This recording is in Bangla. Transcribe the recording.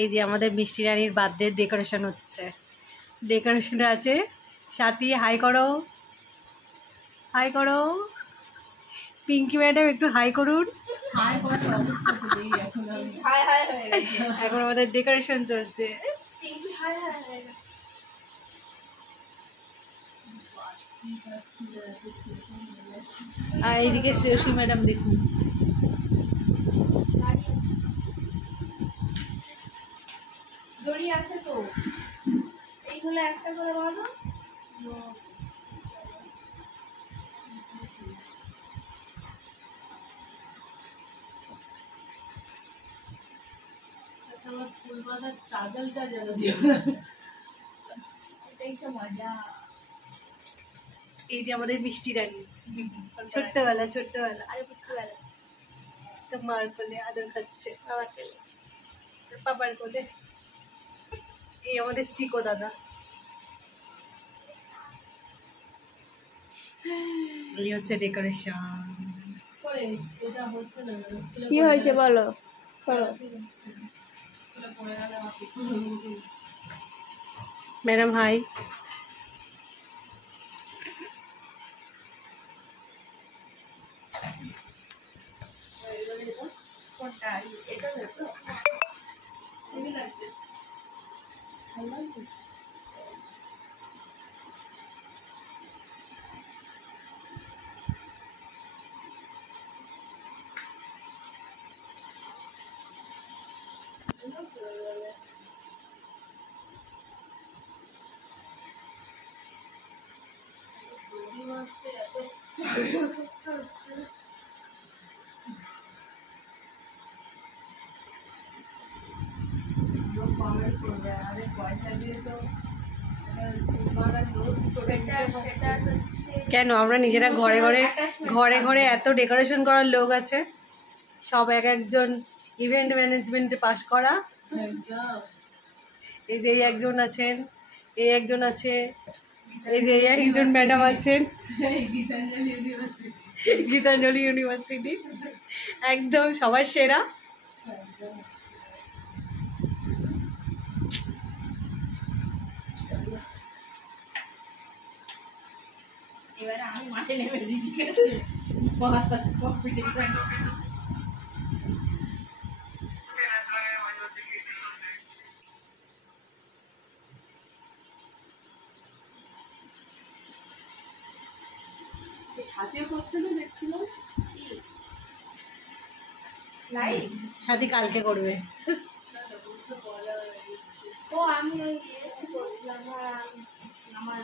এই যে আমাদের মিষ্টি রানীর বার্থডে ডেকোরেশন হচ্ছে। ডেকোরেশনে আছে সাথী। হাই করো, হাই করো। পিঙ্কি ম্যাডাম একটু হাই করুন। এখন আমাদের ডেকোরেশন চলছে। আর এইদিকে শ্রেয়সী ম্যাডাম দেখুন। দড়ি আছে তো, এইগুলো একটা করে বলো। আমার ফুল বাঁধার স্ট্রাগলটা যেন দিও, এটাই তো মজা। এই যে আমাদের মিষ্টি রানী, ছোট্টবেলা ছোট্টবেলা আরে পুচকুবেলা তো মার কোলে আদর খাচ্ছে, বাবার কোলে, পাপার কোলে। এই আমাদের চিকো দাদা। এই হচ্ছে ডেকোরেশন। এটা হচ্ছে না, কি হয়েছে বলো? Madam high. কোনটা? এটা তো হেভি লাগছে। ভালো লাগছে। কেন আমরা নিজেরা ঘরে ঘরে ঘরে ঘরে এত ডেকোরেশন করার লোক আছে, সব এক একজন ইভেন্ট ম্যানেজমেন্টে পাশ করা। এই যে এই একজন আছেন, এই একজন আছে, এই যে এই একজন ম্যাডাম আছেন গীতাঞ্জলি ইউনিভার্সিটি, একদম সবার সেরা। এবারে আমি মাঠে নেমেছি, ঠিক আছে? কম্পিটিশন। সাথেও করছে না দেখছিলাম। লাইভ সাথী কালকে করবে। ও আমি ওই করছিলাম আমার